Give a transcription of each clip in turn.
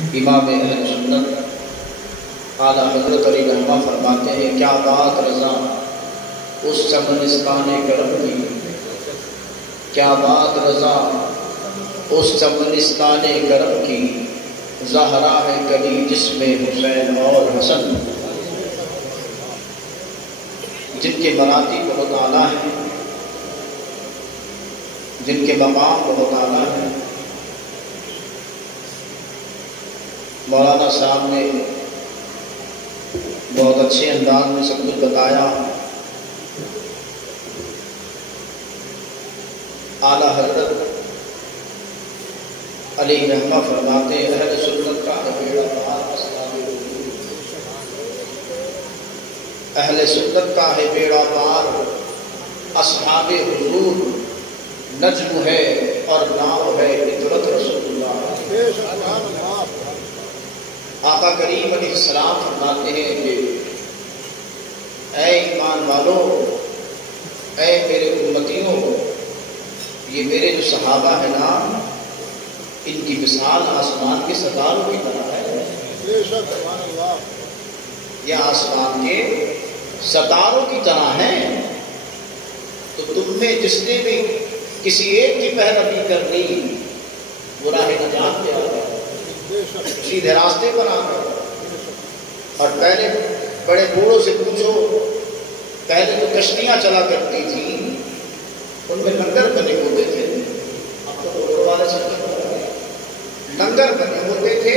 امام اہل سنت اعلیٰ حضرت علی رحمہ فرماتے ہیں کیا بات رضا اس چمنستان کرم کی، کیا بات رضا اس چمنستان کرم کی، زہرا ہے کلی جس میں حسین اور حسن، جن کے مراتب بہت اعلیٰ ہیں، جن کے مقام بہت اعلیٰ ہیں۔ مولانا صاحب نے بہت اچھے انداز میں سب کچھ بتایا۔ اعلیٰ حضرت علی رحمہ فرماتے ہیں اہل سنت کا ہے بیڑا پار اصحاب حضور، اہل سنت کا ہے بیڑا پار اصحاب حضور، نجم ہے اور ناؤ ہے عطرت رسول اللہ۔ آقا کریم علیہ السلام فرماتے ہیں کہ اے ایمان والو، اے میرے امتیوں، یہ میرے جو صحابہ ہیں نا، ان کی مثال آسمان کے ستاروں کی طرح ہے۔ یہ آسمان کے ستاروں کی طرح ہیں، تو تم میں جس نے بھی کسی ایک کی پیروی کر لی وہ راہ نجات پہ آ گیا، سیدھے راستے پر آ گئے۔ اور پہلے بڑے بوڑھوں سے پوچھو، پہلے جو کشتیاں چلا کرتی تھیں ان میں لنگر بنے ہوتے تھے، اب تو روڈ والے سے لنگر بنے ہوتے تھے،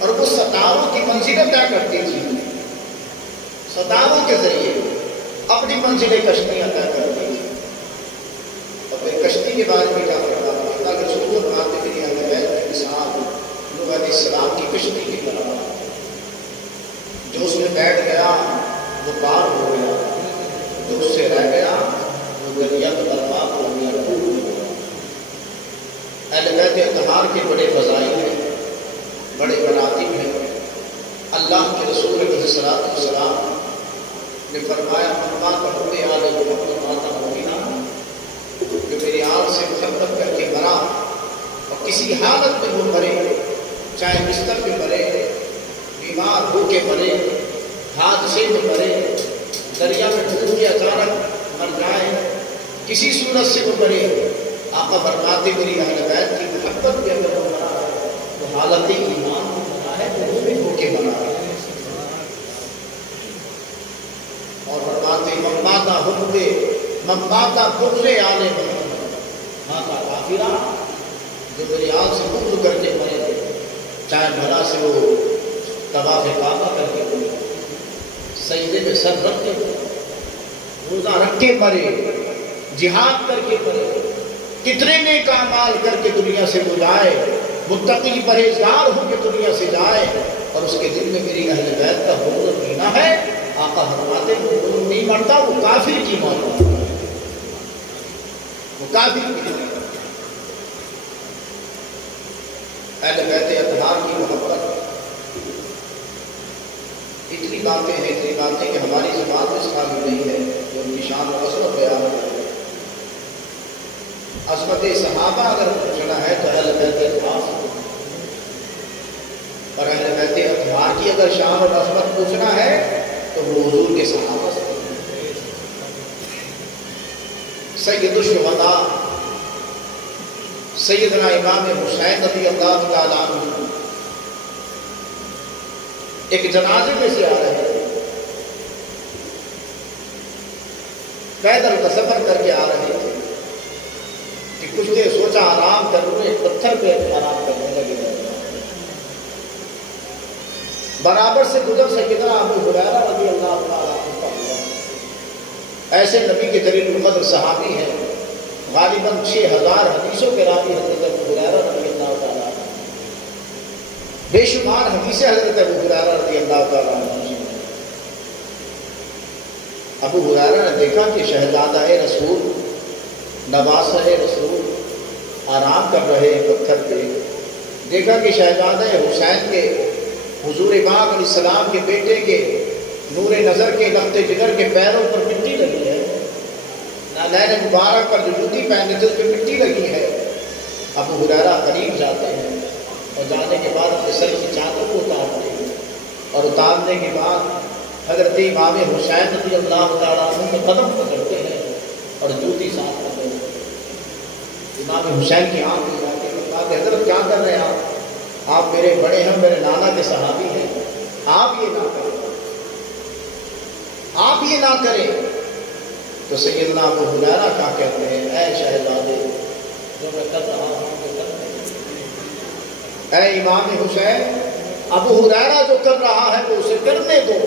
اور وہ ستاروں کی منزلیں طے کرتی تھیں، ستاروں کے ذریعے اپنی منزلیں کشتیاں طے کرتی تھیں۔ اور پھر کشتی کے بارے میں کیا فرماتے ہیں کہ سورت بناتے تھے کہ ہمیں بیت کی مثال نوح علیہ السلام کی کشتی کی طرح، جو اس میں بیٹھ گیا وہ پار ہو گیا، جو اس سے رہ گیا وہ دریا میں برباد ہو گیا، ڈوب گیا۔ اہل بیت اطہار کے بڑے فضائل ہیں، بڑے مراتب ہیں۔ اللہ کے رسول علیہ السلام نے فرمایا محمد پڑھتے آل محمد ماتا مبینہ، جو میری آل سے محبت کر کے مرا، اور کسی حالت میں وہ مرے، چاہے بستر پہ مرے، بیمار ہو کے مرے، حادثے میں مرے، دریا میں ڈوب کے اچانک مر جائے، کسی صورت سے وہ مرے، آقا فرماتے میری اہل بیت کی محبت کے اندر وہ مرا ہے، وہ حالت ایمان میں مرا ہے، وہ مومن ہو کے مرا ہے۔ اور فرماتے مماتا حبے مماتا بغض آل محمد ماتا کافرہ، جو میری آل سے بغض کر کے مرے، چاہے بھلا سے وہ طواف کعبہ کر کے مرے، سجدے میں سر رکھ کے مرے، روزہ رکھ کے مرے، جہاد کر کے مرے، کتنے نیک اعمال کر کے دنیا سے وہ جائے، متقی پرہیزگار ہو کے دنیا سے جائے، اور اس کے دل میں میری اہل بیت کا بغض پینا ہے، آقا فرماتے وہ نہیں مرتا، وہ کافر کی موت ہوتی ہے، وہ کافر کی موت۔ اہل بیت اطہار کی محبت، اتنی باتیں ہیں کہ ہماری زبان میں قابل نہیں ہے جو ان کی شان و عظمت بیان کرے۔ عظمت صحابہ اگر پوچھنا ہے تو اہل بیت اطہار، اور اہل بیت اطہار کی اگر شان اور عظمت پوچھنا ہے تو وہ حضور کے صحابہ سے۔ سید الشہداء سیدنا امام حسین رضی اللہ تعالیٰ عنہ ایک جنازے میں سے آ رہے تھے، پیدل کا سفر کر کے آ رہے تھے کہ کچھ دیر سوچا آرام کروں، ایک پتھر پہ آرام کرنے لگے، برابر سے گزر سیدنا ابو ہریرہ رضی اللہ تعالیٰ عنہ، ایسے نبی کے جلیل القدر صحابی ہیں، غالباً 6000 حدیثوں کے راوی حضرت ابو ہریرہ رضی اللہ تعالیٰ عنہ، بے شمار حدیثیں حضرت ابو ہریرہ رضی اللہ تعالیٰ عنہ۔ ابو ہریرہ نے دیکھا کہ شہزادہ رسول، نواسہ رسول آرام کر رہے پتھر پہ، دیکھا کہ شہزادہ حسین کے حضور پاک علیہ السلام کے بیٹے کے نور نظر کے لخت جگر کے پیروں پر مٹی لگی ہے، نالین مبارک پر جو جوتی پہنے تھے اس پہ مٹی لگی ہے۔ ابو ہریرہ قریب جاتے ہیں، اور جانے کے بعد اپنے سر کی چادر کو اتارتے ہیں، اور اتارنے کے بعد حضرت امام حسین رضی اللہ تعالیٰ عنہ کے قدم پکڑتے ہیں اور جوتی صاف کرتے ہیں۔ امام حسین کی آنکھ میں جاتے ہیں، کہا کہ حضرت کیا کر رہے ہیں آپ میرے بڑے ہیں، میرے نانا کے صحابی ہیں، آپ یہ نہ کریں، آپ یہ نہ کریں۔ تو سیدنا ابو ہریرہ کیا کہتے ہیں، اے شہزادے جو میں کر رہا ہوں وہ کر رہے، اے امام حسین ابو ہریرہ جو کر رہا ہے وہ اسے کرنے دو۔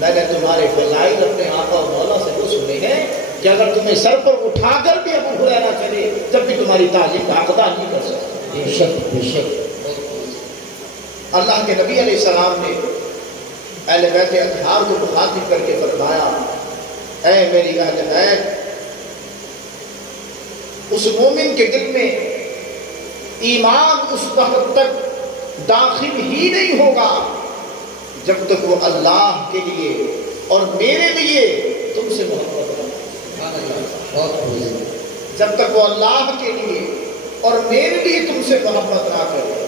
میں نے تمہارے فضائل اپنے آقا و مولا سے وہ سنے ہیں کہ اگر تمہیں سر پر اٹھا کر بھی ابو ہریرہ چلے جب بھی تمہاری تعظیم کا حق ادا نہیں کر سکتا۔ بے شک بے شک۔ اللہ کے نبی علیہ السلام نے اہل بیت اطہار کو مخاطب کر کے فرمایا، اے میری اہل بیت، اس مومن کے دل میں ایمان اس وقت تک داخل ہی نہیں ہوگا جب تک وہ اللہ کے لیے اور میرے لیے تم سے محبت نہ، جب تک وہ اللہ کے لیے اور میرے لیے تم سے محبت نہ کرے۔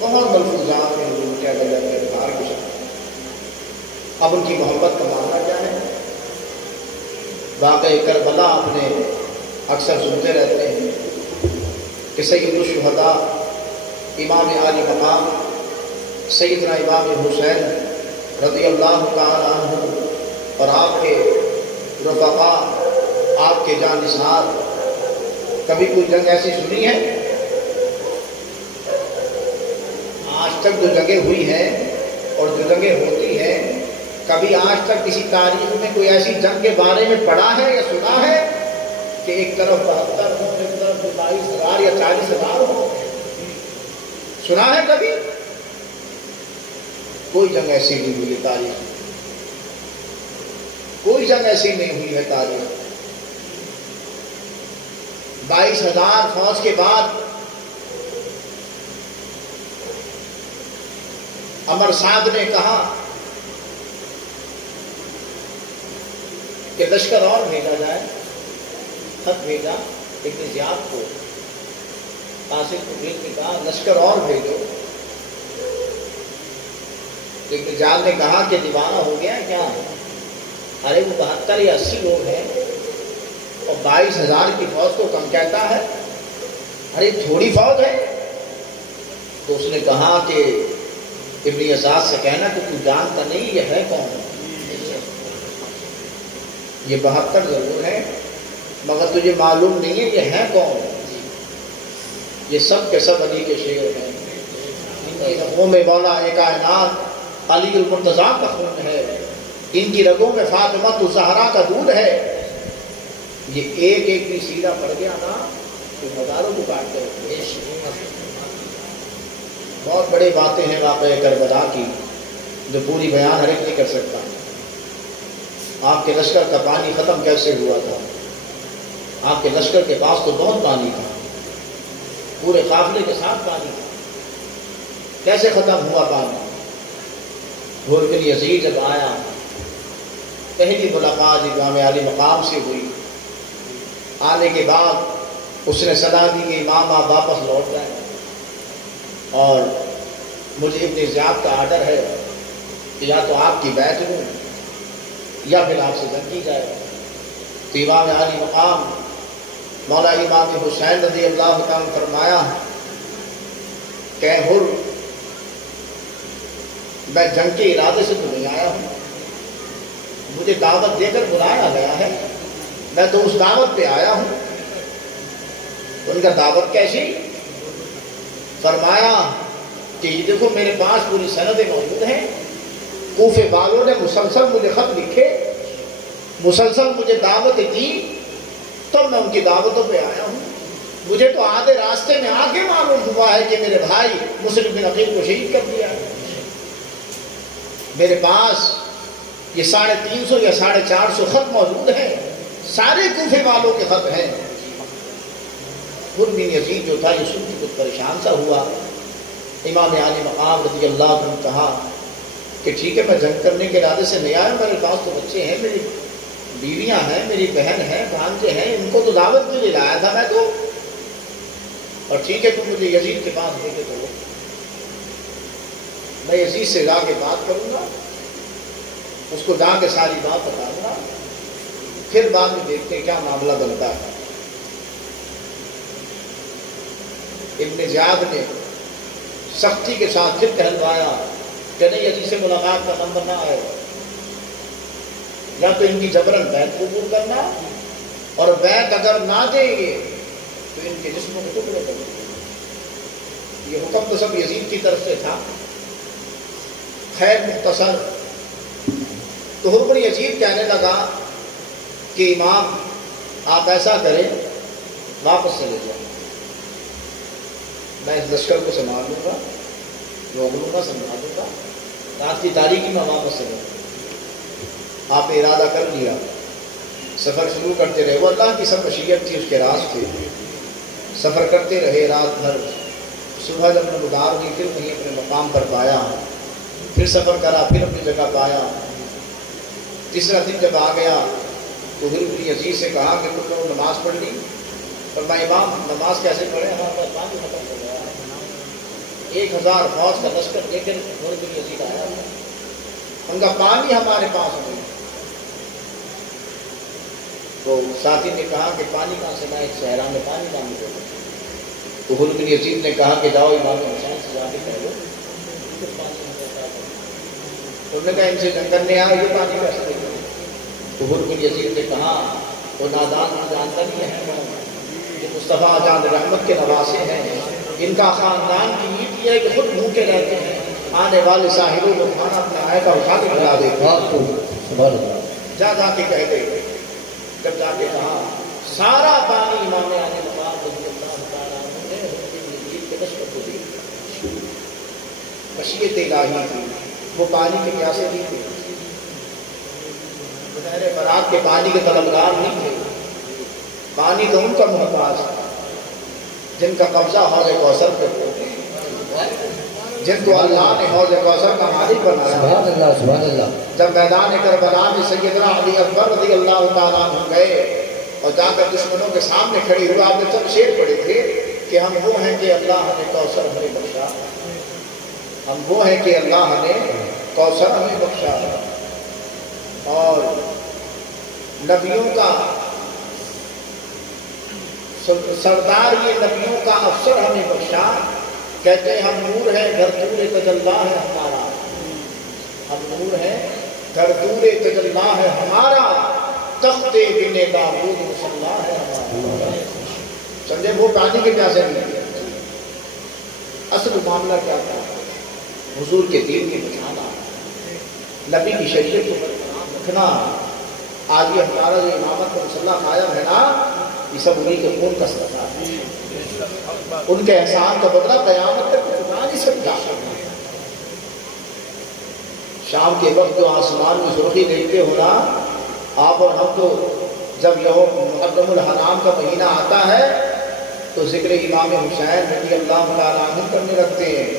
بہت ملفوظات ہیں ان کے اگر کردار کے ساتھ۔ اب ان کی محبت کا معنی کیا ہے؟ واقعہ کربلا آپ نے اکثر سنتے رہتے ہیں کہ سید الشہداء امام عالی مقام سیدنا امام حسین رضی اللہ تعالیٰ عنہ اور آپ کے رفقاء، آپ کے جانثار، کبھی کوئی جنگ ایسی سنی ہے؟ آج تک جو جنگیں ہوئی ہیں اور جو جنگیں ہوتی ہیں، کبھی آج تک کسی تاریخ میں کوئی ایسی جنگ کے بارے میں پڑھا ہے یا سنا ہے کہ ایک طرف 72 ہو، ایک طرف 22,000 یا 40,000 ہو؟ سنا ہے کبھی؟ کوئی جنگ ایسی نہیں ہوئی ہے تاریخ میں، کوئی جنگ ایسی نہیں ہوئی ہے تاریخ میں۔ 22,000 فوج کے بعد عمر سعد نے کہا کہ لشکر اور بھیجا جائے، خط بھیجا ابن زیاد کو، قاسم کو بھیج کے کہا لشکر اور بھیجو۔ ابن زیاد نے کہا کہ دیوانہ ہو گیا کیا؟ ارے وہ 72 یا 80 لوگ ہیں اور 22,000 کی فوج کو کم کہتا ہے، ارے تھوڑی فوج ہے۔ تو اس نے کہا کہ ابن یزاد سے کہنا کہ تو جانتا نہیں یہ ہے کون؟ یہ 72 ضرور ہے مگر تجھے معلوم نہیں ہے یہ ہے کون؟ یہ سب کے سب علی کے شعر ہیں۔ ان کی رگوں میں مولا کائنات علی المرتضیٰ کا خون ہے، ان کی رگوں میں فاطمہ الزہرا کا دودھ ہے۔ یہ ایک ایک بھی سیدھا پڑ گیا نا تو ہزاروں کو کاٹ کر۔ بہت بڑی باتیں ہیں واقعہ کربلا کی جو پوری بیان ہر ایک نہیں کر سکتا۔ آپ کے لشکر کا پانی ختم کیسے ہوا تھا؟ آپ کے لشکر کے پاس تو بہت پانی تھا، پورے قافلے کے ساتھ پانی تھا، کیسے ختم ہوا پانی؟ گھول بن یزید جب آیا، پہلی ملاقات امام علی مقام سے ہوئی، آنے کے بعد اس نے صلاح دی کہ امام آپ واپس لوٹ جائیں اور مجھے ابن زیاد کا آرڈر ہے کہ یا تو آپ کی بیعت لوں یا پھر آپ سے جنگ کی جائے۔ تو امام علی مقام مولا امام حسین رضی اللہ تعالیٰ نے فرمایا کہ حر، میں جنگ کے ارادے سے تو نہیں آیا ہوں، مجھے دعوت دے کر بلایا گیا ہے، میں تو اس دعوت پہ آیا ہوں۔ ان کا دعوت کیسی؟ فرمایا کہ یہ دیکھو میرے پاس پوری سندیں موجود ہیں، کوفے والوں نے مسلسل مجھے خط لکھے، مسلسل مجھے دعوت دی، تب میں ان کی دعوتوں پہ آیا ہوں۔ مجھے تو آدھے راستے میں آگے معلوم ہوا ہے کہ میرے بھائی مسلم بن عقیل کو شہید کر دیا ہے۔ میرے پاس یہ 350 یا 450 خط موجود ہیں، سارے کوفے والوں کے خط ہیں۔ خود بن یزید جو تھا یہ سن کے کچھ پریشان سا ہوا۔ امام علی مقام رضی اللہ عنہ نے کہا کہ ٹھیک ہے، میں جنگ کرنے کے ارادے سے نہیں آیا، میرے پاس تو بچے ہیں، میری بیویاں ہیں، میری بہن ہے، بھانجے ہیں، ان کو تو دعوت کے لیے لایا تھا میں تو۔ اور ٹھیک ہے تم مجھے یزید کے پاس لے کے چلو، میں یزید سے جا کے بات کروں گا، اس کو جا کے ساری بات بتاؤں گا، پھر بعد میں دیکھتے ہیں کیا معاملہ بنتا ہے۔ ابن زیاد نے سختی کے ساتھ پھر کہلوایا کہ نہیں، یزید سے ملاقات کا نمبر نہ آئے، یا تو ان کی جبرن بیعت قبول کرنا، اور بیعت اگر نہ دیں گے تو ان کے جسموں کو ٹکڑے کر دیں۔ یہ حکم تو سب یزید کی طرف سے تھا۔ خیر مختصر، تو حکم یزید کہنے لگا کہ امام آپ ایسا کریں، واپس چلے جائیں، میں اس لشکر کو سنبھال لوں گا، روک لوں گا، سنبھال لوں گا، رات کی تاریکی میں واپس چلے جاؤں۔ آپ نے ارادہ کر لیا، سفر شروع کرتے رہے، وہ اللہ کی سب مشیت تھی، اس کے راز تھے، سفر کرتے رہے رات بھر۔ صبح جب نمودار ہوئی پھر وہیں اپنے مقام پر پایا، پھر سفر کرا، پھر اپنی جگہ پایا۔ تیسرا دن جب آ گیا تو حضور بن یزید سے کہا کہ تم لوگ نماز پڑھ لی، اور میں امام نماز کیسے پڑھے، ہمارے پاس پانی ختم ہو گیا، 1000 فوج کا لشکر لے کر حضور بن یزید آیا، ان کا پانی ہمارے پاس نہیں۔ تو ساتھی نے کہا کہ پانی کہاں سے لائے، صحرا میں پانی نہ ملے۔ تو حضور بن یزید نے کہا کہ جاؤ امام حسین سے جا کے کہہ لو انہوں نے کہا ان سے جنگ کرنے آئے، یہ پانی کیسے دے گا؟ تو حضور بن یزید نے کہا وہ نادان جانتا نہیں ہے، یہ مصطفیٰ جان رحمت کے نواسے ہیں، ان کا خاندان کی نیت یہ ہے کہ خود بھوکے رہتے ہیں، آنے والے ساحلوں کو کھانا اپنے آئے کا اٹھا کے کھلا دیتے، جا جا کے کہہ دے۔ جب جا کے کہا سارا پانی امام علی مقام رضی اللہ تعالیٰ عنہ نے حضور بن یزید کے لشکر کو دی۔ مشیت الہی تھی، وہ پانی کے پیاسے نہیں تھے، بظاہر برات کے پانی کے طلبگار نہیں تھے، پانی تو ان کا محتاج تھا جن کا قبضہ حوض کوثر پہ تھا، جن کو اللہ نے حوض کوثر کا مالک بنایا۔ سبحان اللہ، سبحان اللہ۔ جب میدان کربلا میں سیدنا علی اکبر رضی اللہ تعالیٰ عنہ گئے اور جا کر دشمنوں کے سامنے کھڑے ہوئے، آپ نے سب شعر پڑھے تھے کہ ہم وہ ہیں کہ اللہ نے کوثر ہمیں بخشا، ہم وہ ہیں کہ اللہ نے کوثر ہمیں بخشا، اور نبیوں کا سردار، یہ نبیوں کا افسر ہمیں بخشا۔ کہتے ہیں ہم نور ہیں گھر دور تجلا ہے ہمارا، ہم نور ہیں گھر دور تجلا ہے ہمارا، تخت بن داؤد مصلی ہے ہمارا۔ سمجھے، وہ پانی کے پیاسے نہیں۔ اصل معاملہ کیا تھا؟ حضور کے دین کی بچانا، نبی کی شریعت کو برقرار رکھنا۔ آج یہ ہمارا جو امامت کا مسلح قائم ہے نا، یہ سب انہیں کے خون کا صدقہ ہے، ان کے احسان کا بدلہ قیامت تک چکا نہیں سکتا۔ شام کے وقت جو آسمان میں سرخی دیکھتے ہو نا، آپ اور ہم تو جب یوم محرم الحرام کا مہینہ آتا ہے تو ذکر امام حسین رضی اللہ تعالیٰ عنہ کرنے لگتے ہیں۔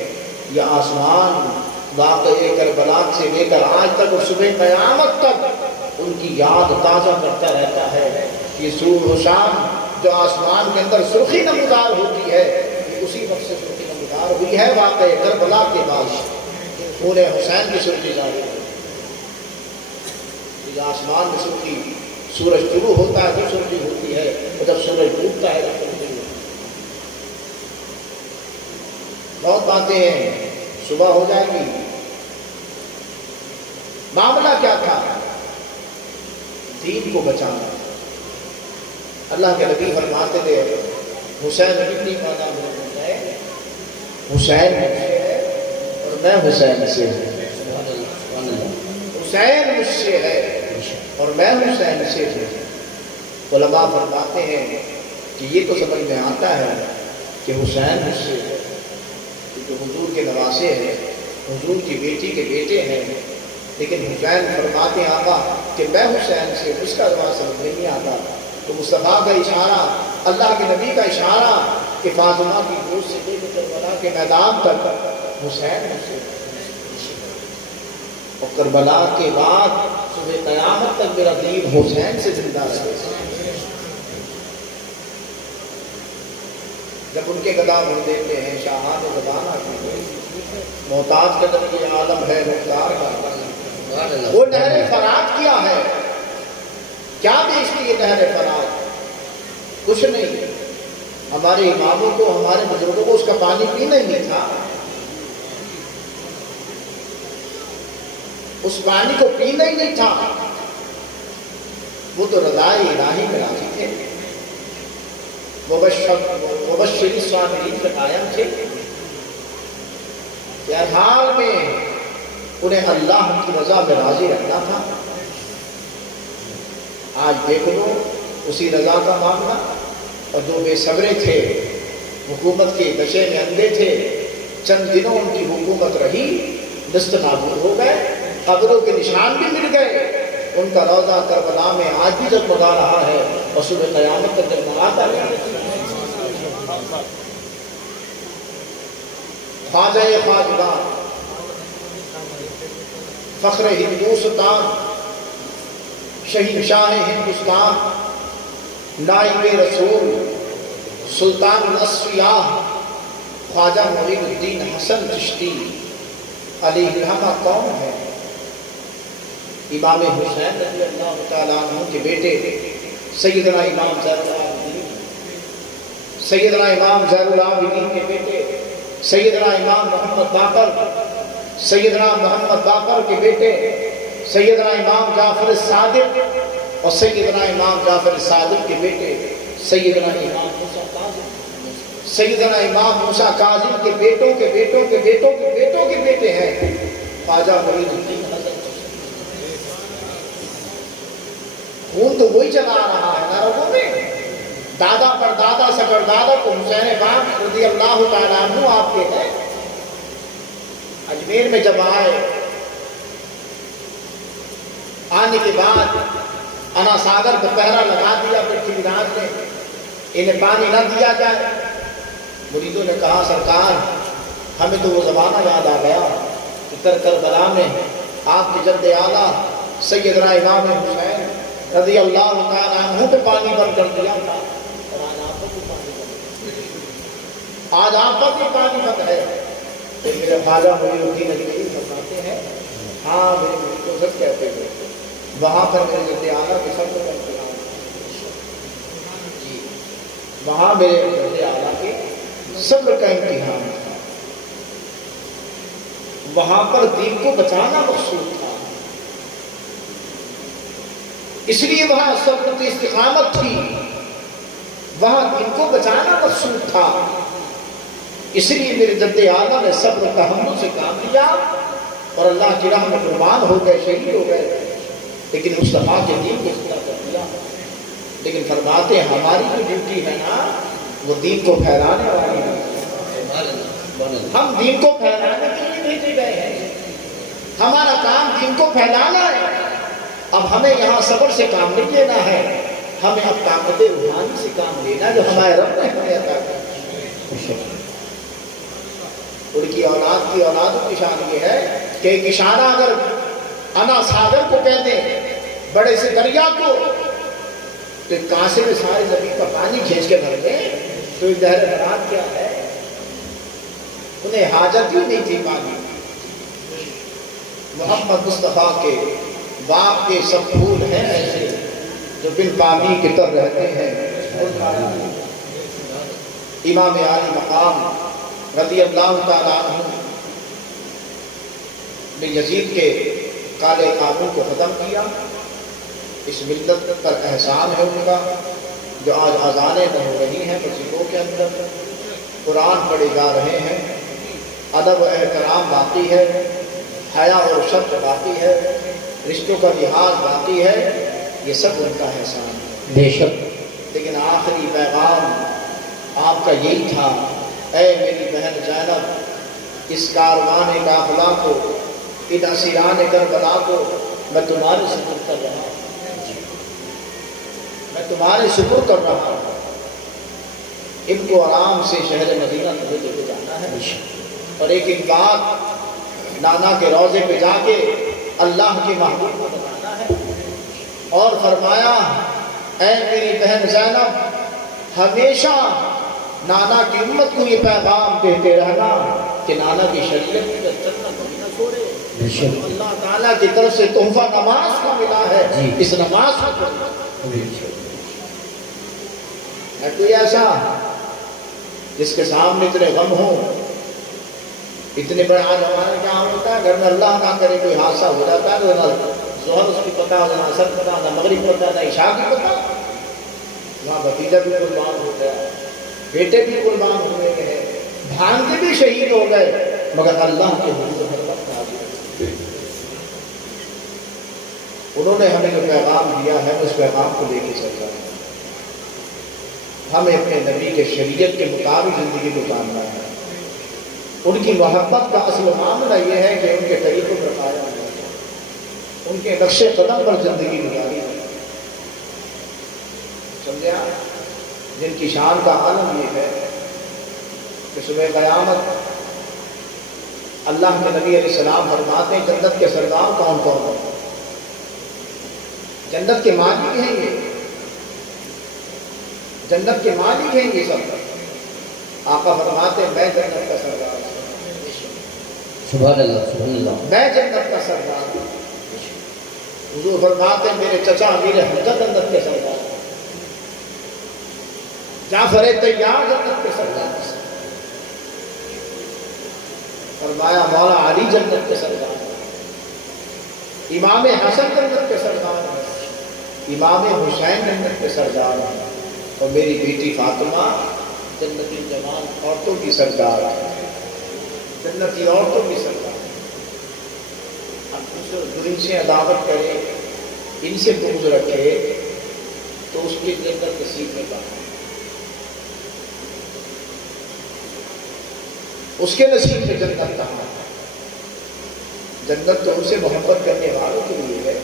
یہ آسمان واقعہ کربلا سے لے کر آج تک اور صبح قیامت تک ان کی یاد تازہ کرتا رہتا ہے۔ یہ سور و شام جو آسمان کے اندر سرخی نمودار ہوتی ہے، یہ اسی وقت سے سرخی نمودار ہوئی ہے واقعہ کربلا کے بعد خون حسین کی سرخی جاری ہے۔ یہ آسمان میں سرخی، سورج شروع ہوتا ہے تو سرخی ہوتی ہے، اور جب سورج ڈوبتا ہے تو سرخی ہوتی ہے۔ بہت باتیں ہیں، صبح ہو جائے گی۔ معاملہ کیا تھا؟ دین کو بچانا۔ اللہ کے نبی فرماتے تھے حسین ابن مانا ہے، حسین مجھ سے ہے اور میں حسین سے ہوں، حسین مجھ سے ہے اور میں حسین سے ہوں۔ علماء فرماتے ہیں کہ یہ تو سمجھ میں آتا ہے کہ حسین مجھ سے ہے، کیونکہ حضور کے نواسے ہیں، حضور کی بیٹی کے بیٹے ہیں، لیکن حسین فرماتے ہیں آقا کہ میں حسین سے، اس کا جواب سمجھ نہیں آتا۔ تو مصطفیٰ کا اشارہ، اللہ کے نبی کا اشارہ کہ فاطمہ کی گود سے لے کے کربلا کے میدان تک حسین سے، اور کربلا کے بعد صبح قیامت تک میرا دین حسین سے زندہ رہے۔ جب ان کے گدا بن دیتے ہیں شاہان زبانہ کی محتاج قدر یہ عالم ہے مختار کا وہ نہر فرات کیا ہے کیا بیچتی ہے نہر فرات کچھ نہیں ہمارے اماموں کو ہمارے بزرگوں کو اس کا پانی پینا ہی نہیں تھا اس پانی کو پینا ہی نہیں تھا وہ تو رضائے الہی میں راضی تھے مبشری صابرین کے قائم تھے کہ ہر حال میں انہیں اللہ کی رضا میں راضی رکھنا تھا آج دیکھ لو اسی رضا کا معاملہ اور جو بے صبرے تھے حکومت کے نشے میں اندھے تھے چند دنوں ان کی حکومت رہی دست نابود ہو گئے قبروں کے نشان بھی مل گئے ان کا روضہ کربلا میں آج بھی جگمگا رہا ہے اور صبح قیامت تک جگمگاتا ہے خواجہ خواجگان فخر ہندوستان شہنشاہ ہندوستان نائب رسول سلطان الاصفیاء خواجہ معین الدین حسن چشتی علیہ الرحمہ کون ہے امام حسین رضی اللہ تعالیٰ عنہ کے بیٹے سیدنا امام زین العابدین سیدنا امام زین العابدین کے بیٹے سیدنا امام محمد باقر سیدنا محمد باقر کے بیٹے سیدنا امام جعفر الصادق اور سیدنا امام جعفر الصادق کے بیٹے سیدنا امام موسیٰ کاظم سیدنا امام موسیٰ کاظم کے بیٹوں کے بیٹوں کے بیٹوں کے بیٹوں کے بیٹے ہیں خواجہ معین الدین حسن خون تو وہی چلا رہا ہے نا لوگوں میں دادا پر دادا سکر دادا کو حسین پاک رضی اللہ تعالیٰ عنہ آپ کے ہیں اجمیر میں جب آنے کے بعد انا ساگر کو پہرا لگا دیا پرتھوی راج نے انہیں پانی نہ دیا جائے مریدوں نے کہا سرکار ہمیں تو وہ زمانہ یاد آ گیا کہ کربلا میں آپ کے جد اعلیٰ سیدنا امام حسین رضی اللہ تعالیٰ عنہ پہ پانی بند کر دیا تھا آج آپ پر بھی پانی بند ہے تو میرے خواجہ معین الدین حسن فرماتے ہیں ہاں میرے مریدوں سب کہتے ہیں وہاں پر میرے جد اعلیٰ کے صبر کا امتحان جی وہاں میرے جد اعلیٰ کے صبر کا امتحان تھا وہاں پر دین کو بچانا مقصود تھا اس لیے وہاں صبر کی استقامت تھی وہاں دین کو بچانا مقصود تھا اس لیے میرے جد اعلیٰ نے صبر تحمل سے کام لیا اور اللہ کی راہ میں قربان ہو گئے شہید ہو گئے لیکن مصطفیٰ کے دین کو زندہ کر دیا لیکن فرماتے ہیں ہماری جو ڈیوٹی ہے نا وہ دین کو پھیلانے والی ہے ہم دین کو پھیلانے کے لیے بھیجے گئے ہیں ہمارا کام دین کو پھیلانا ہے اب ہمیں یہاں صبر سے کام نہیں لینا ہے ہمیں اب طاقت روحانی سے کام لینا جو ہمارے رب نے ہمیں عطا کی ان کی اولاد کی اولادوں کی شان یہ ہے کہ ایک اشارہ اگر انا ساگر کو کہہ دیں بڑے سے دریا کو تو کاسے میں ساری زمین کا پانی کھینچ کے بھر دیں تو ایک نہر فرات کیا ہے انہیں حاجت ہی نہیں تھی پانی محمد مصطفیٰ کے باپ کے سب پھول ہیں ایسے جو بن پانی کے تر رہتے ہیں امام عالی مقام رضی اللہ تعالیٰ عنہ نے یزید کے کالے قانون کو ختم کیا اس ملت پر احسان ہے ان کا جو آج اذانیں نہ ہو رہی ہیں مسجدوں کے اندر قرآن پڑھے جا رہے ہیں ادب و احترام باقی ہے حیا اور شرط باقی ہے رشتوں کا لحاظ باقی ہے یہ سب ان کا احسان ہے بے شک لیکن آخری پیغام آپ کا یہی تھا اے میری بہن زینب اس کاروان قافلہ کو ان اسیران کربلا کو میں تمہارے سپرد کر رہا ہوں میں تمہارے سپرد کر رہا ہوں ان کو آرام سے شہر مدینہ لے کے جانا ہے اور ایک بات نانا کے روضے پہ جا کے اللہ کے محبوب کو بتانا ہے اور فرمایا اے میری بہن زینب ہمیشہ نانا کی امت کو یہ پیغام دیتے رہنا کہ نانا کی شریعت میں جنت نہ چھوڑے. اللہ تعالیٰ کی طرف سے تحفہ نماز کا ملا ہے, اس نماز کو پڑھنا. ہے کوئی ایسا جس کے سامنے اتنے غم ہوں, اتنے بڑے آج ہمارے کیا ہوتا ہے گھر میں اللہ نہ کرے کوئی حادثہ ہو جاتا ہے تو نہ ظہر اس کی پتہ, نہ اثر پتہ, نہ مغرب پتہ, نہ عشاء کی پتہ. وہاں بھتیجا بھی قربان ہو گیا, بیٹے بھی قربان ہوئے ہیں, بھانجے بھی شہید ہو گئے, مگر اللہ کے حضور ہر وقت حاضر. انہوں نے ہمیں جو پیغام دیا ہے اس پیغام کو لے کے چلنا ہے. ہمیں اپنے نبی کے شریعت کے مطابق زندگی گزارنا ہے. ان کی محبت کا اصل معاملہ یہ ہے کہ ان کے طریقوں پر قائم رہنا, ان کے نقش قدم پر زندگی گزاری. سمجھے آپ, جن کی شان کا عالم یہ ہے کہ صبح قیامت اللہ کے نبی علیہ السلام فرماتے ہیں جنت کے سردار کون کون ہیں, جنت کے مالک ہیں یہ, جنت کے مالک ہیں یہ سب. آقا فرماتے ہیں میں جنت کا سردار ہوں. سبحان اللہ سبحان اللہ. میں جنت کا سردار ہوں. حضور فرماتے ہیں میرے چچا امیر حمزہ جنت کے سردار ہیں, جعفر طیار جنت کے سردار ہیں. فرمایا مولا علی جنت کے سردار ہیں, امام حسن جنت کے سردار ہیں, امام حسین جنت کے سردار ہیں, اور میری بیٹی فاطمہ جنتی جوان عورتوں کی سردار ہے, جنتی عورتوں کی سردار. اب جو ان سے عداوت کرے, ان سے بغض رکھے تو اس کی جنت نصیب میں بات, اس کے نصیب میں جنت کہاں ہے؟ جنت تو ان سے محبت کرنے والوں کے لیے ہے,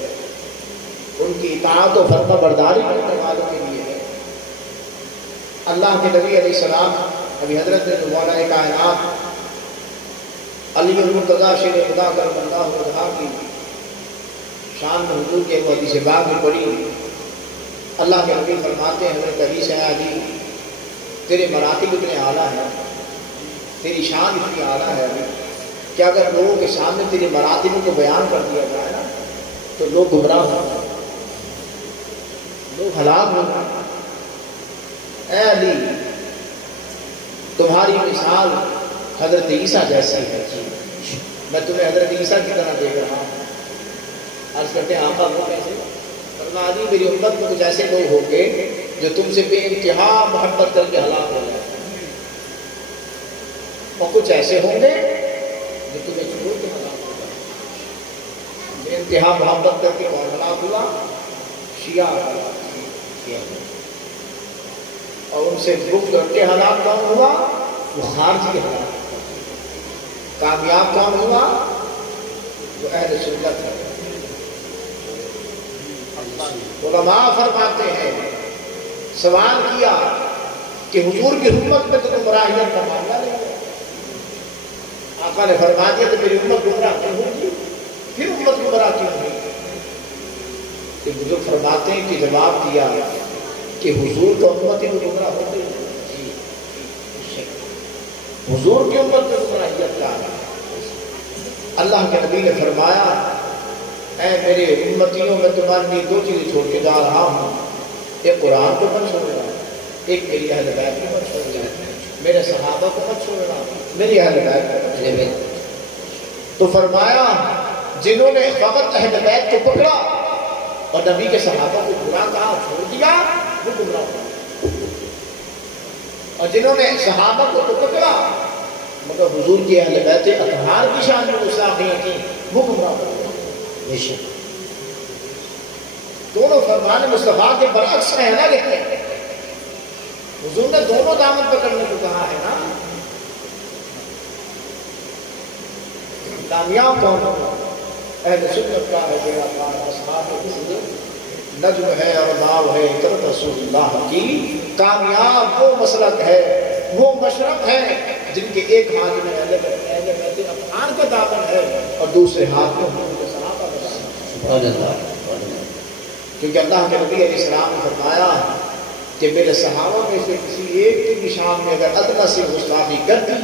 ان کی اطاعت و فرما برداری کرنے والوں کے لیے ہے. اللہ کے نبی علیہ السلام ابھی حضرت مولا کائنات علی المرتضیٰ شیر خدا کرم اللہ وجہہ کی شان میں حضور کے وہ حدیث پاک میں پڑھی. اللہ کے نبی فرماتے ہیں حضرت علی سے, علی تیرے مراتب اتنے اعلیٰ ہیں, تیری شان اتنی اعلیٰ ہے کہ اگر لوگوں کے سامنے تیرے مراتب کو بیان کر دیا جائے نا تو لوگ گمراہ ہوں گے, لوگ ہلاک ہوں گے. اے علی تمہاری مثال حضرت عیسیٰ جیسی ہے, میں تمہیں حضرت عیسیٰ کی طرح دیکھ رہا ہوں. عرض کرتے ہیں آقا وہ کیسے؟ فرمایا علی میری امت میں کچھ ایسے لوگ ہوں گے جو تم سے بے انتہا محبت کر کے ہلاک ہو جائیں, اور کچھ ایسے ہوں گے جو تمہیں چھوڑ کے ہلاک ہو جائیں. بے انتہا محبت کر کے کون ہلاک ہوا؟ شیعہ ہلاک. اور ان سے گروپ کر کے ہلاک کون ہوا؟ وہ خارجی ہلاک. کامیاب کون ہوا؟ وہ اہل سنت ہے. علماء فرماتے ہیں, سوال کیا کہ حضور کی امت میں تو گمراہیت کا معاملہ نہیں ہے. آقا نے فرما دیا تو میری امت گمراہ کیوں ہوگی, پھر امت گمراہ کیوں ہوگی؟ کہ بزرگ فرماتے ہیں کہ جواب دیا کہ حضور تو امت ہی میں گمراہ ہوتی ہے, حضور کی امت میں گمراہیت کا ہے. اللہ کے نبی نے فرمایا اے میرے امتیوں میں تمہارے لیے دو چیزیں چھوڑ کے جا رہا ہوں, ایک قرآن کو مت چھوڑنا, ایک میری اہل بیت کو مت چھوڑنا, میرے صحابہ کو مت چھوڑنا, میری اہل بیت کو مت چھوڑنا. تو فرمایا جنہوں نے فقط اہل بیت کو پکڑا اور نبی کے صحابہ کو برا کہا چھوڑ دیا وہ گمراہ ہوا, اور جنہوں نے صحابہ کو تو پکڑا مگر حضور کی اہل بیت اطہار کی شان میں گستاخیاں کی وہ گمراہ ہوا. دونوں فرمان مصطفیٰ کے برعکس ہیں نا, لیکن حضور نے دونوں دامن پکڑنے کو کہا ہے نا. کامیاب کون ہوگا؟ اہل سنت کا ہے میرا پار اصحاب نجم ہے اور ناو ہے اطرت رسول اللہ کی. کامیاب وہ مسلک ہے, وہ مشرق ہے جن کے ایک ہاتھ میں اہل بیت اطہار کا دامن ہے اور دوسرے ہاتھ میں حضور کے صحابہ کا دامن. کیونکہ اللہ کے نبی علیہ السلام نے فرمایا کہ میرے صحابہ میں سے کسی ایک کی بھی شان میں اگر ادنا سے گستاخی کر دی،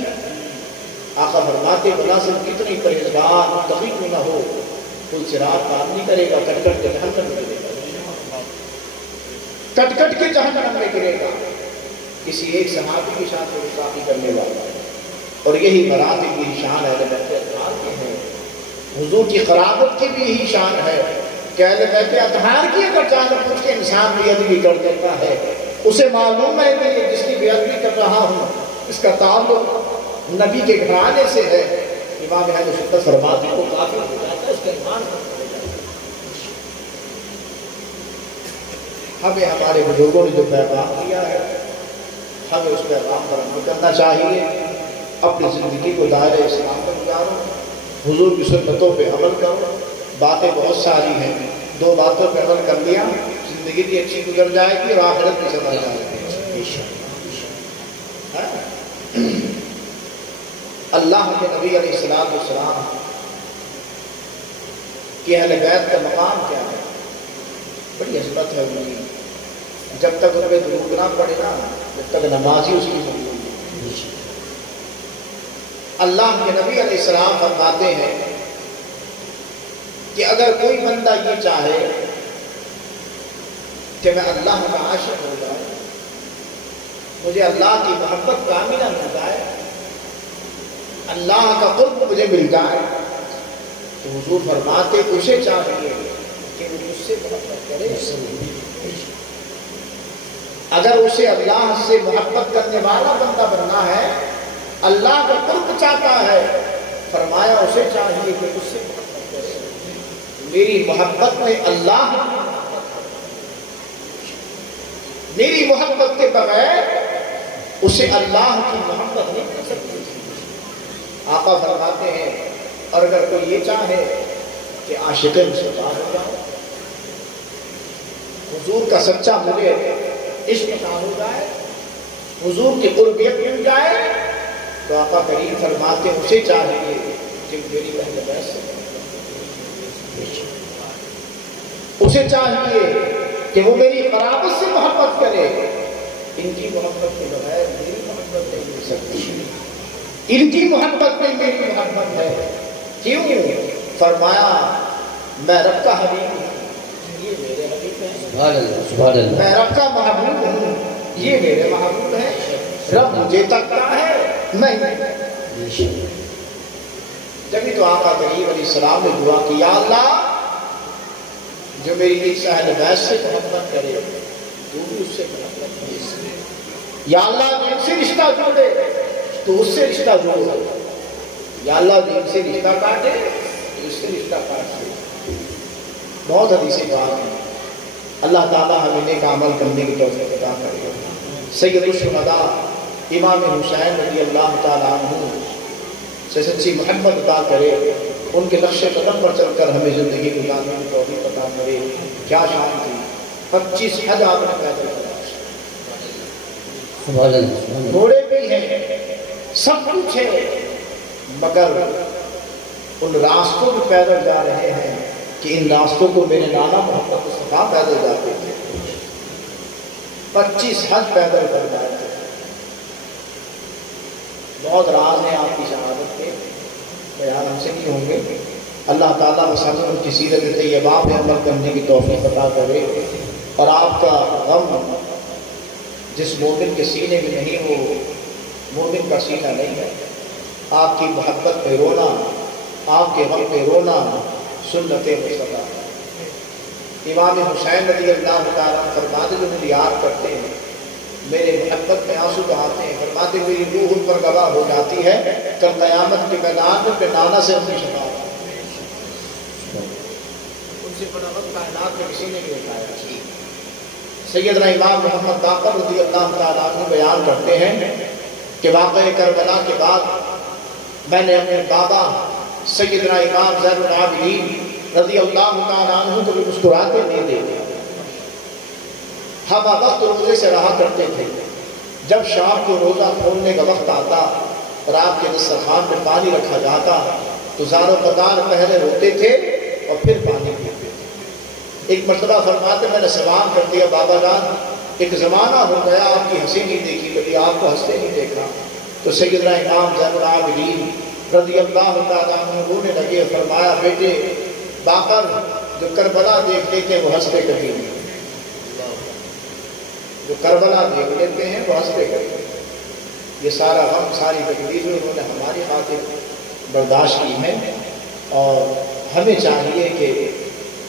آقا فرماتے مناسب کتنی پرہیزگار متقی کیوں نہ ہو، تو صراط پار نہیں کرے گا، کٹ کٹ کے جہنم میں گرے گا، کٹ کٹ کے جہنم میں گرے گا، کسی ایک صحابی کی شان سے گستاخی کرنے والا۔ اور یہی مراتب کی شان ہے اہل بیت اطہار کے ہیں، حضور کی قرابت کی بھی یہی شان ہے کہ اہل بیت اطہار کی اگر جان پوچھ کے انسان بے ادبی کر دیتا ہے، اسے معلوم ہے کہ یہ جس کی بے ادبی کر رہا ہوں اس کا تعلق نبی کے گھرانے سے ہے، امام اہل سنت فرماتے ہیں وہ کافر ہو جاتا ہے، اس کا ایمان ختم ہو جاتا ہے۔ ہمیں ہمارے بزرگوں نے جو پیغام دیا ہے ہمیں اس پیغام پر عمل کرنا چاہیے، اپنی زندگی کو دائرہ اسلام پر گزارو، حضور کی سنتوں پہ عمل کرو۔ باتیں بہت ساری ہیں، 2 باتوں پہ عمل کر لیا زندگی بھی اچھی گزر جائے گی اور آخرت بھی سمجھ جائے گی۔ اللہ کے نبی علیہ السلام کہ اہل بیت کا مقام کیا ہے، بڑی عظمت ہے ان کی، جب تک ان پہ درود نہ پڑے نا، جب تک نمازی اس کی ضرورت ہے۔ اللہ کے نبی علیہ السلام فرماتے ہیں کہ اگر کوئی بندہ یہ چاہے کہ میں اللہ کا عاشق ہو جاؤں، مجھے اللہ کی محبت کاملہ مل جائے، اللہ کا قرب مجھے مل جائے، تو حضور فرماتے اسے چاہیے کہ وہ مجھ سے محبت کرے۔ اگر اسے اللہ سے محبت کرنے والا بندہ بننا ہے، اللہ کا قرب چاہتا ہے، فرمایا اسے چاہیے کہ اس سے محبت کرے۔ میری محبت میں اللہ، میری محبت کے بغیر اسے اللہ کی محبت نہیں کر سکتی۔ آقا فرماتے ہیں اور اگر کوئی یہ چاہے کہ عاشق مصطفیٰ ہو جاؤ، حضور کا سچا مجھے عشق کا ہو جائے، حضور کی قربیت مل جائے، تو آقا کریم فرماتے ہیں اسے چاہیے کہ میری اہل بیت سے، اسے چاہیے کہ وہ میری قرابت سے محبت کرے۔ ان کی محبت کے بغیر میری محبت نہیں مل سکتی، ان کی محبت میں میری محبت ہے۔ کیوں؟ فرمایا میں رب کا حبیب ہوں، یہ میرے حبیب ہیں، سبحان اللہ سبحان اللہ، میں رب کا محبوب ہوں، یہ میرے محبوب ہیں، رب مجھے تکتا ہے میں جبھی تو آقا کریم علیہ السلام نے دعا کی، یا اللہ جو میری اس اہل بیت سے محبت کرے تو بھی اس سے محبت کرے، یا اللہ جو ان سے رشتہ جوڑے تو اس سے رشتہ جوڑے، یا اللہ جو ان سے رشتہ کاٹے تو اس سے رشتہ کاٹ دے۔ بہت حدیثیں بات ہیں، اللہ تعالیٰ ہمیں نیک عمل کرنے کی توفیق عطا کرے۔ سید الشہداء امام حسین رضی اللہ تعالیٰ عنہ سے سچی محبت عطا کرے، ان کے نقش قدم پر چل کر ہمیں زندگی گزارنے کی توفیق عطا کرے۔ کیا شان تھی، 25 حج آپ نے پیدل کرا، سبحان اللہ، گھوڑے بھی ہیں، سب کچھ ہے، مگر ان راستوں میں پیدل جا رہے ہیں کہ ان راستوں کو میرے نانا محمد مصطفیٰ پیدل جاتے تھے، 25 حج پیدل کر جاتے تھے۔ بہت راز ہیں آپ کی شہادت کے، بیان ہم سے نہیں ہوں گے۔ اللہ تعالیٰ وسلم کی سیرت طیبہ پہ عمل کرنے کی توفیق عطا کرے، اور آپ کا غم جس مومن کے سینے میں نہیں وہ مومن کا سینہ نہیں ہے۔ آپ کی محبت پہ رونا، آپ کے غم پہ رونا سنت مصطفیٰ۔ امام حسین رضی اللہ تعالیٰ فرماتے جو مجھے یاد کرتے ہیں میرے محبت میں آنسو بہاتے ہیں، فرماتے میری روح ان پر گواہ ہو جاتی ہے، کل قیامت کے میدان میں پہ نانا سے اپنی شفاعت، ان سے بڑا وقت کائنات میں کسی نے نہیں اٹھایا۔ سیدنا امام محمد باقر رضی اللہ تعالیٰ عنہ بیان کرتے ہیں کہ واقعہ کربلا کے بعد میں نے اپنے بابا سیدنا امام زین العابدین رضی اللہ تعالیٰ عنہ کو بھی مسکراتے نہیں دیکھا۔ ہم وقت روزے سے رہا کرتے تھے، جب شام کو روزہ کھولنے کا وقت آتا اور آپ کے دسترخوان میں پانی رکھا جاتا تو زار و قطار پہلے روتے تھے اور پھر پانی پیتے تھے۔ ایک مرتبہ فرماتے میں نے سلام کر دیا، بابا جان ایک زمانہ ہو گیا آپ کی ہنسی نہیں دیکھی، کبھی آپ کو ہنستے نہیں دیکھا. تو سیدنا امام زین العابدین رضی اللہ تعالیٰ عنہ رونے لگے، فرمایا بیٹے باقر جو کربلا دیکھ لیتے وہ ہنستے کبھی نہیں، جو کربلا دیکھ لیتے ہیں وہ ہنستے کبھی نہیں. یہ سارا غم ساری تکلیفیں انہوں نے ہماری خاطر برداشت کی ہیں، اور ہمیں چاہیے کہ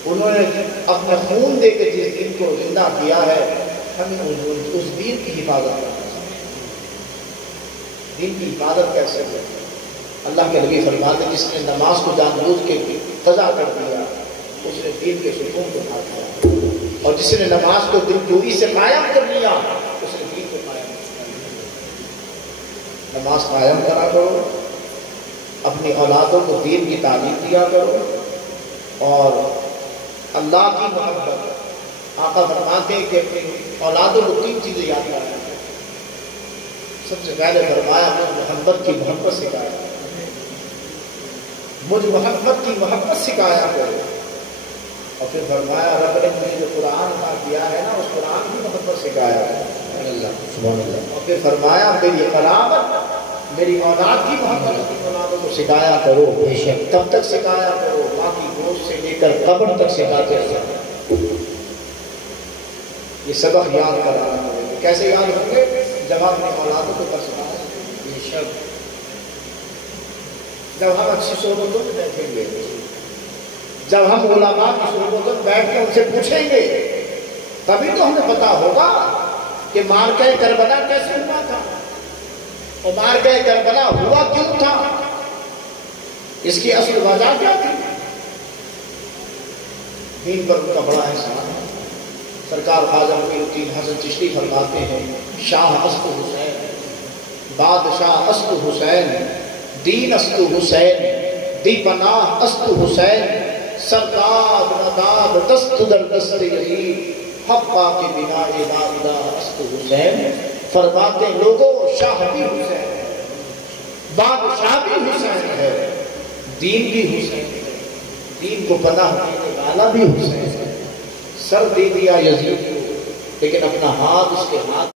انہوں نے اپنا خون دے کے جس دین کو زندہ کیا ہے ہمیں اس دین کی حفاظت کرنا چاہیے. دین کی حفاظت کیسے ہو؟ اللہ کے نبی فرماتے ہیں جس نے نماز کو جان بوجھ کے قضا کر دیا اس نے دین کے ستون کو کھا دیا، اور جس نے نماز کو دلجوئی سے قائم کر لیا اس نے دین کو قائم کر دیا. نماز قائم کرا کرو، اپنی اولادوں کو دین کی تعلیم دیا کرو، اور اللہ کی محبت. آقا فرماتے ہیں کہ اپنی اولادوں کو 3 چیزیں یاد کرایا. سب سے پہلے فرمایا مجھ محبت کی محبت سکھایا، مجھ محبت کی محبت سکھایا کرو. اور پھر فرمایا رب نے مجھے جو قرآن کا کیا ہے نا اس قرآن کی محبت سکھایا ہے. سبحان اللہ. اور پھر فرمایا میری قرابت میری اولاد کی محبت اپنی اولادوں کو سکھایا کرو. بے شک. کب تک سکھایا کرو؟ ماں کی گوشت سے لے کر قبر تک سکھاتے رہو. یہ سبق یاد کرانا پڑے گا. کیسے یاد ہوں گے؟ جب ہم اپنی اولادوں کو کر سکھانا. بے شک. جب ہم اچھی صحبتوں میں بیٹھیں گے، جب ہم علماء کی صحبتوں میں بیٹھ کے ان سے پوچھیں گے تبھی تو ہمیں پتا ہوگا کہ مارکہ کربلا کیسے ہوا تھا، اور مارکہ کربلا ہوا کیوں تھا، اس کی اصل وجہ کیا تھی. دین پر ان کا بڑا احسان ہے. سرکار خواجہ معین الدین حسن چشتی فرماتے ہیں شاہ است حسین بادشاہ است حسین دین است حسین دی پناہ است حسین سرداد نداد دست در دست یزید حقا کے بنا لا الہ است حسین. فرماتے لوگوں شاہ بھی حسین ہے، بادشاہ بھی حسین ہے، دین بھی حسین ہے، دین کو پناہ دینے والا بھی حسین ہے. سر دے دیا یزید کو لیکن اپنا ہاتھ اس کے ہاتھ